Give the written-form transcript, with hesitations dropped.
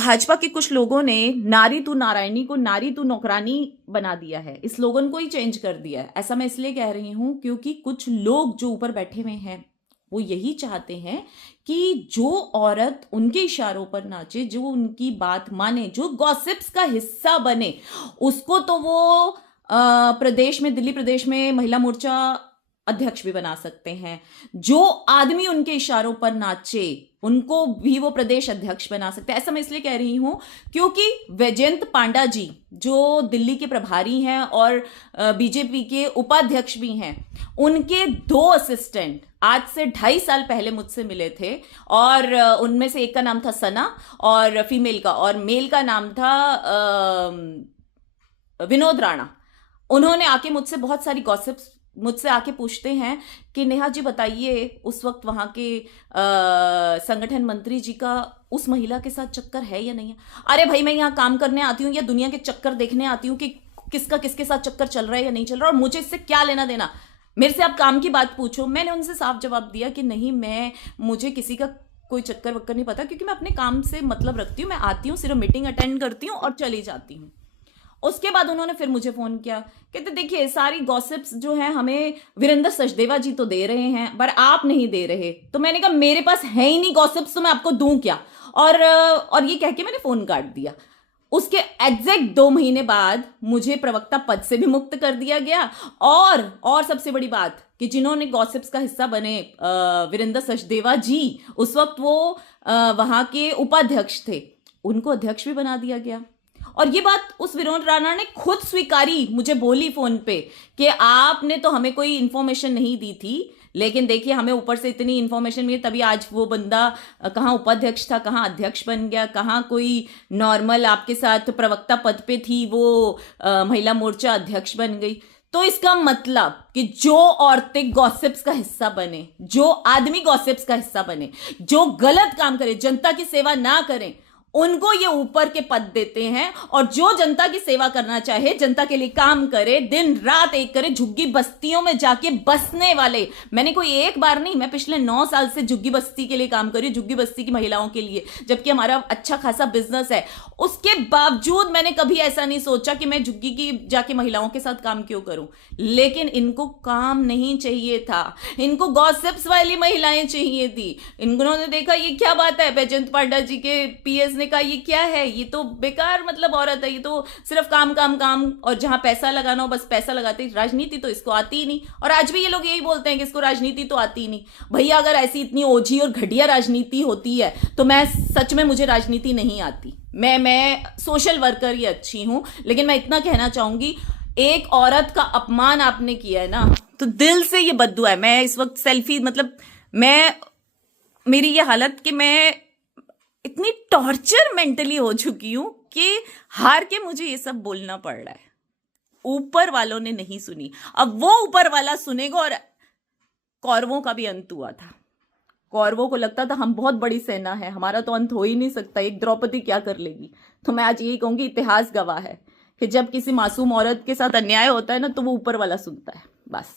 भाजपा के कुछ लोगों ने नारी तू नारायणी को नारी तू नौकरानी बना दिया है, इस स्लोगन को ही चेंज कर दिया है। ऐसा मैं इसलिए कह रही हूं क्योंकि कुछ लोग जो ऊपर बैठे हुए हैं वो यही चाहते हैं कि जो औरत उनके इशारों पर नाचे, जो उनकी बात माने, जो गॉसिप्स का हिस्सा बने, उसको तो वो प्रदेश में, दिल्ली प्रदेश में महिला मोर्चा अध्यक्ष भी बना सकते हैं। जो आदमी उनके इशारों पर नाचे उनको भी वो प्रदेश अध्यक्ष बना सकते हैं। ऐसा मैं इसलिए कह रही हूं क्योंकि वैजयंत पांडा जी जो दिल्ली के प्रभारी हैं और बीजेपी के उपाध्यक्ष भी हैं, उनके 2 असिस्टेंट आज से 2.5 साल पहले मुझसे मिले थे और उनमें से एक का नाम था सना और फीमेल का, और मेल का नाम था विनोद राणा। उन्होंने आके मुझसे बहुत सारी गॉसिप्स मुझसे आके पूछते हैं कि नेहा जी बताइए उस वक्त वहां के संगठन मंत्री जी का उस महिला के साथ चक्कर है या नहीं है। अरे भाई, मैं यहाँ काम करने आती हूँ या दुनिया के चक्कर देखने आती हूँ कि किसका किसके साथ चक्कर चल रहा है या नहीं चल रहा, और मुझे इससे क्या लेना देना। मेरे से आप काम की बात पूछो। मैंने उनसे साफ जवाब दिया कि नहीं, मुझे किसी का कोई चक्कर वक्कर नहीं पता, क्योंकि मैं अपने काम से मतलब रखती हूँ। मैं आती हूँ, सिर्फ मीटिंग अटेंड करती हूँ और चली जाती हूँ। उसके बाद उन्होंने फिर मुझे फोन किया, कहते देखिए सारी गॉसिप्स जो हैं हमें वीरेंद्र सचदेवा जी तो दे रहे हैं पर आप नहीं दे रहे। तो मैंने कहा मेरे पास है ही नहीं गॉसिप्स, तो मैं आपको दूं क्या। और ये कह के मैंने फोन काट दिया। उसके एग्जैक्ट 2 महीने बाद मुझे प्रवक्ता पद से भी मुक्त कर दिया गया। और सबसे बड़ी बात कि जिन्होंने गॉसिप्स का हिस्सा बने वीरेंद्र सचदेवा जी, उस वक्त वो वहां के उपाध्यक्ष थे, उनको अध्यक्ष भी बना दिया गया। और ये बात उस विनोद राणा ने खुद स्वीकारी, मुझे बोली फोन पे कि आपने तो हमें कोई इंफॉर्मेशन नहीं दी थी, लेकिन देखिए हमें ऊपर से इतनी इंफॉर्मेशन मिली, तभी आज वो बंदा कहाँ उपाध्यक्ष था, कहाँ अध्यक्ष बन गया, कहाँ कोई नॉर्मल आपके साथ प्रवक्ता पद पे थी वो महिला मोर्चा अध्यक्ष बन गई। तो इसका मतलब कि जो औरतें गॉसिप्स का हिस्सा बने, जो आदमी गॉसिप्स का हिस्सा बने, जो गलत काम करे, जनता की सेवा ना करें, उनको ये ऊपर के पद देते हैं। और जो जनता की सेवा करना चाहे, जनता के लिए काम करे, दिन रात एक करे, झुग्गी बस्तियों में जाके बसने वाले, मैंने कोई एक बार नहीं, मैं पिछले 9 साल से झुग्गी बस्ती के लिए काम कर रही हूँ, झुग्गी बस्ती की महिलाओं के लिए, जबकि हमारा अच्छा खासा बिजनेस है। उसके बावजूद मैंने कभी ऐसा नहीं सोचा कि मैं झुग्गी की जाके महिलाओं के साथ काम क्यों करूं। लेकिन इनको काम नहीं चाहिए था, इनको गॉसिप्स वाली महिलाएं चाहिए थी। इन्होंने देखा ये क्या बात है, वैजयंत पांडा जी के पीएस ने कहा ये क्या है, ये तो बेकार मतलब औरत है, ये तो सिर्फ काम काम काम, और जहां पैसा लगाना हो बस पैसा लगाते, राजनीति तो इसको आती ही नहीं। और आज भी ये लोग यही बोलते हैं कि इसको राजनीति तो आती ही नहीं। भैया अगर ऐसी इतनी ओझी और घटिया राजनीति होती है तो मैं सच में, मुझे राजनीति नहीं आती। मैं सोशल वर्कर ही अच्छी हूं, लेकिन मैं इतना कहना चाहूंगी, एक औरत का अपमान आपने किया है ना, तो दिल से ये बद्दुआ है। मैं इस वक्त सेल्फी, मतलब मेरी ये हालत कि मैं इतनी टॉर्चर मेंटली हो चुकी हूं कि हार के मुझे ये सब बोलना पड़ रहा है। ऊपर वालों ने नहीं सुनी, अब वो ऊपर वाला सुनेगा। और कौरवों का भी अंत हुआ था। कौरवों को लगता था हम बहुत बड़ी सेना है, हमारा तो अंत हो ही नहीं सकता, एक द्रौपदी क्या कर लेगी। तो मैं आज यही कहूंगी, इतिहास गवाह है कि जब किसी मासूम औरत के साथ अन्याय होता है ना, तो वो ऊपर वाला सुनता है। बस।